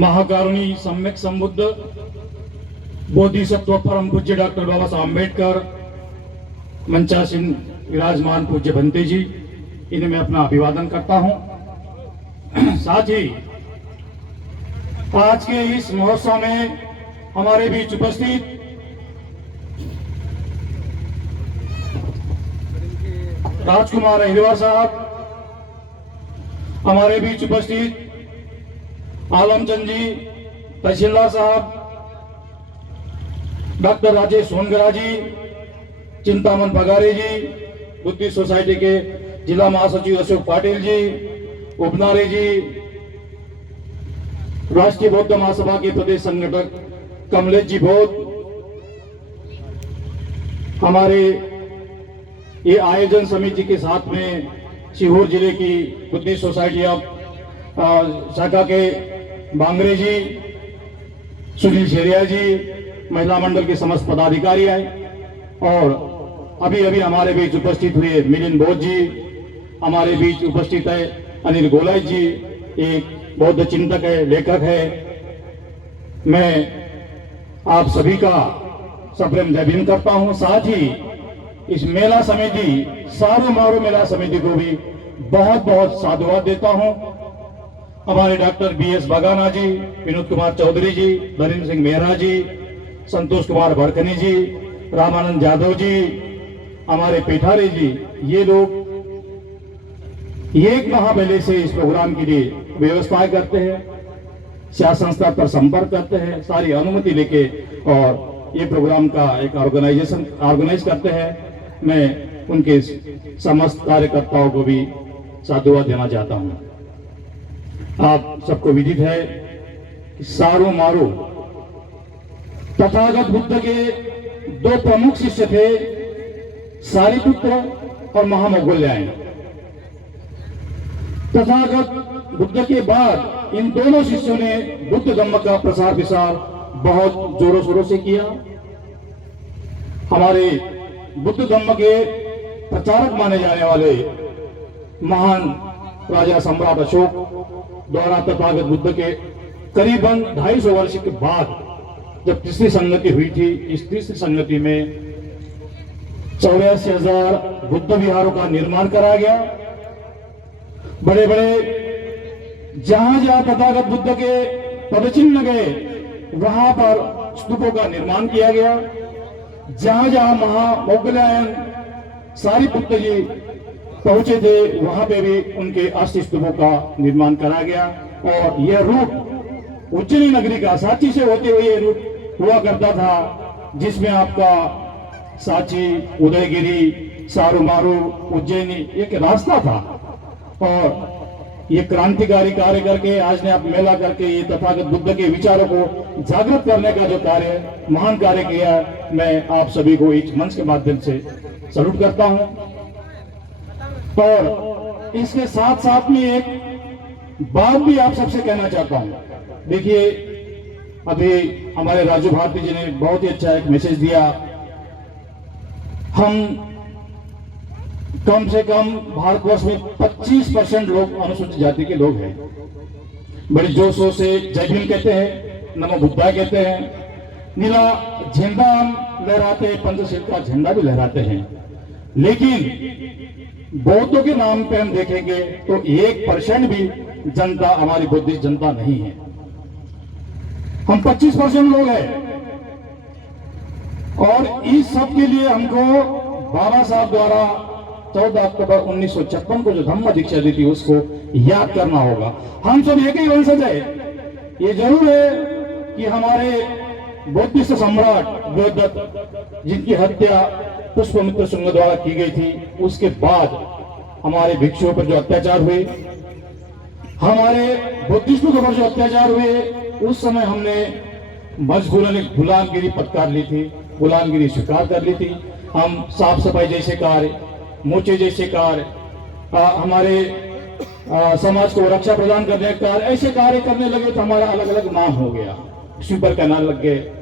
महाकारुणी सम्यक संबुद्ध बोधिसत्व परम पूज्य डॉक्टर बाबा साहब अम्बेडकर मंचासीन विराजमान पूज्य भंते जी, इन्हें मैं अपना अभिवादन करता हूं। साथ ही आज के इस महोत्सव में हमारे बीच उपस्थित राजकुमार अहिरवार साहब, हमारे बीच उपस्थित आलमचंद जी, तहसीलदार साहब, डॉक्टर राजेश सोनगरा जी, चिंतामन बगारे जी, बुद्धिस्ट सोसाइटी के जिला महासचिव अशोक पाटिल जी, उपनारे जी, राष्ट्रीय बौद्ध महासभा के प्रदेश संगठक कमलेश जी बोध, हमारे ये आयोजन समिति के साथ में सीहोर जिले की बुद्धिस्ट सोसाइटी ऑफ शाखा के बांगरे जी, सुनील शेरिया जी, महिला मंडल के समस्त पदाधिकारी आए और अभी अभी हमारे बीच उपस्थित हुए मिलिंद बोध जी, हमारे बीच उपस्थित है अनिल गोलाई जी, एक बौद्ध चिंतक है, लेखक है। मैं आप सभी का सप्रेम जय भीम करता हूं। साथ ही इस मेला समिति, सारू मारू मेला समिति को भी बहुत बहुत साधुवाद देता हूं। हमारे डॉक्टर BS बगाना जी, विनोद कुमार चौधरी जी, धरीन्द्र सिंह मेहरा जी, संतोष कुमार भड़कनी जी, रामानंद यादव जी, हमारे पेठारे जी, ये लोग एक माह पहले से इस प्रोग्राम के लिए व्यवस्था करते हैं, शासन स्तर पर संपर्क करते हैं, सारी अनुमति लेके और ये प्रोग्राम का एक ऑर्गेनाइज करते हैं। मैं उनके समस्त कार्यकर्ताओं को भी साधुवाद देना चाहता हूं। आप सबको विदित है कि सारू मारू तथागत बुद्ध के दो प्रमुख शिष्य थे, सारिपुत्र और महामौगल्यायन। तथागत बुद्ध के बाद इन दोनों शिष्यों ने बुद्ध धम्म का प्रसार विसार बहुत जोरों शोरों से किया। हमारे बुद्ध धम्म के प्रचारक माने जाने वाले महान राजा सम्राट अशोक द्वारा तथागत बुद्ध के करीबन 250 वर्ष के बाद जब तीसरी संगति हुई थी, इस तीसरी संगति में 84,000 बुद्ध विहारों का निर्माण करा गया। बड़े बड़े जहां जहां तथागत बुद्ध के पदचिन्ह गए वहां पर स्तूपों का निर्माण किया गया। जहां जहां महामौगल्यायन सारिपुत्र जी पहुंचे थे वहां पे भी उनके अस्थि स्तूपों का निर्माण करा गया। और यह रूट उज्जैनी नगरी का सांची से होते हुए रूट हुआ करता था, जिसमें आपका सांची, उदयगिरी, सारू मारू, उज्जैनी एक रास्ता था। और ये क्रांतिकारी कार्य करके आज ने आप मेला करके ये तथागत बुद्ध के विचारों को जागृत करने का जो कार्य, महान कार्य किया, मैं आप सभी को इस मंच के माध्यम से सल्यूट करता हूं। और इसके साथ साथ में एक बात भी आप सबसे कहना चाहता हूं। देखिए, अभी हमारे राजू भारती जी ने बहुत ही अच्छा एक मैसेज दिया। हम कम से कम भारतवर्ष में 25% लोग अनुसूचित जाति के लोग हैं। बड़े जोशों से जय भीम कहते हैं, नमो बुद्धाय कहते हैं, नीला झंडा लहराते हैं, पंचशील का झंडा भी लहराते हैं। लेकिन बौद्धों के नाम पे हम देखेंगे तो 1% भी जनता हमारी बुद्धिस्ट जनता नहीं है। हम 25% लोग हैं। और इस सब के लिए हमको बाबा साहब द्वारा 14 अक्टूबर 1956 को जो धम्म दीक्षा दी थी उसको याद करना होगा। हम सब एक ही वंशज है। ये जरूर है कि हमारे बुद्धिस्ट सम्राट देवदत्त, जिनकी हत्या पुष्पमित्र शुंग द्वारा की गई थी, उसके बाद हमारे भिक्षुओं पर जो अत्याचार हुए, हमारे बुद्धिस्टों के ऊपर जो अत्याचार हुए, उस समय हमने मजबूरन गुलामगिरी पत्कार ली थी, गुलामगिरी स्वीकार कर ली थी। हम साफ सफाई जैसे कार्य, मोर्चे जैसे कार्य, हमारे समाज को रक्षा प्रदान करने का कार्य, ऐसे कार्य करने लगे तो हमारा अलग अलग नाम हो गया। स्वीपर का नाम लग गए,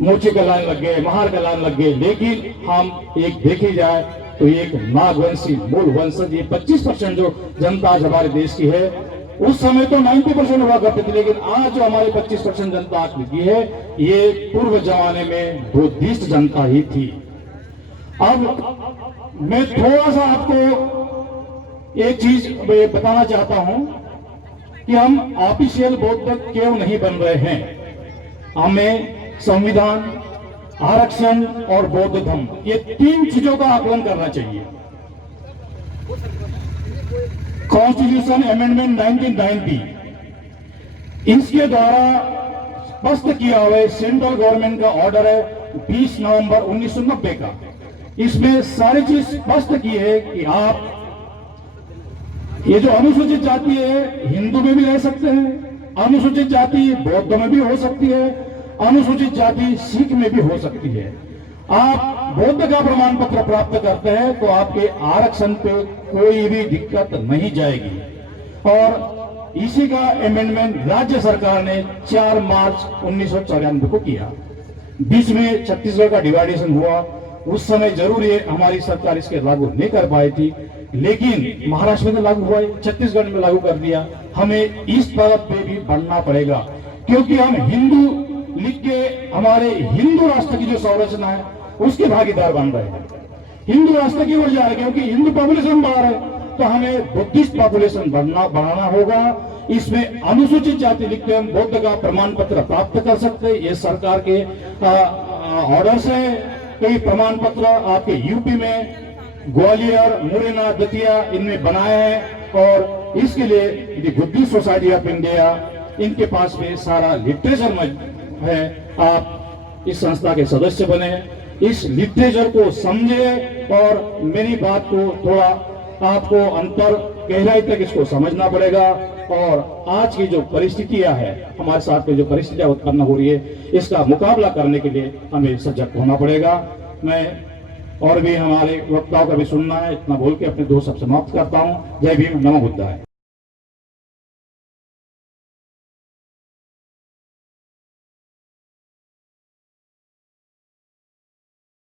मोर्चे का लाइन लग गए, महार का लाइन लग गए। लेकिन हम एक देखे जाए तो एक नागवंशी मूल वंशज, ये 25% जो जनता आज हमारे देश की है, उस समय तो 90% हुआ करते थे, लेकिन आज जो हमारी 25% जनता आज मिली है, ये पूर्व जमाने में बुद्धिस्ट जनता ही थी। अब मैं थोड़ा सा आपको एक चीज बताना चाहता हूं कि हम ऑफिशियल बौद्ध क्यों नहीं बन रहे हैं। हमें संविधान, आरक्षण और बौद्ध धर्म, ये 3 चीजों का आकलन करना चाहिए। कॉन्स्टिट्यूशन अमेंडमेंट 1990, इसके द्वारा स्पष्ट किया हुआ सेंट्रल गवर्नमेंट का ऑर्डर है 20 नवंबर 1990 का। इसमें सारी चीज स्पष्ट की है कि आप ये जो अनुसूचित जाति है हिंदू में भी रह सकते हैं, अनुसूचित जाति बौद्ध में भी हो सकती है, अनुसूचित जाति सिख में भी हो सकती है। आप बौद्ध का प्रमाण पत्र प्राप्त करते हैं तो आपके आरक्षण पे कोई भी दिक्कत नहीं जाएगी। और इसी का अमेंडमेंट राज्य सरकार ने 4 मार्च 1994 को किया। बीच में छत्तीसगढ़ का डिवाइडेशन हुआ, उस समय जरूर ये हमारी सरकार इसके लागू नहीं कर पाई थी, लेकिन महाराष्ट्र में लागू हुआ, छत्तीसगढ़ में लागू कर दिया। हमें इस तरफ पे भी बढ़ना पड़ेगा, क्योंकि हम हिंदू लिख के हमारे हिंदू राष्ट्र की जो संरचना है उसके भागीदार बन रहे हैं। हिंदू राष्ट्र की ओर जा रहे हैं, क्योंकि हिंदू पॉपुलेशन बढ़ रहा है तो हमें बुद्धिस्ट पॉपुलेशन बढ़ाना होगा। इसमें अनुसूचित जाति लिखते हम बौद्ध का प्रमाण पत्र प्राप्त कर सकते हैं। ये सरकार के ऑर्डर्स है। कई प्रमाण पत्र आपके यूपी में ग्वालियर, मुरैना, दतिया इनमें बनाए हैं, और इसके लिए बुद्धिस्ट सोसाइटी ऑफ इंडिया इनके पास में सारा लिटरेचर है। आप इस संस्था के सदस्य बने, इस लिटरेचर को समझे और मेरी बात को थोड़ा आपको अंतर गहराई तक इसको समझना पड़ेगा। और आज की जो परिस्थितियां है, हमारे साथ में जो परिस्थितियां उत्पन्न हो रही है, इसका मुकाबला करने के लिए हमें सजग होना पड़ेगा। मैं और भी हमारे वक्ताओं का भी सुनना है, इतना बोल के अपने 2 शब्द समाप्त करता हूं। जय भीम, नमो बुद्धाय।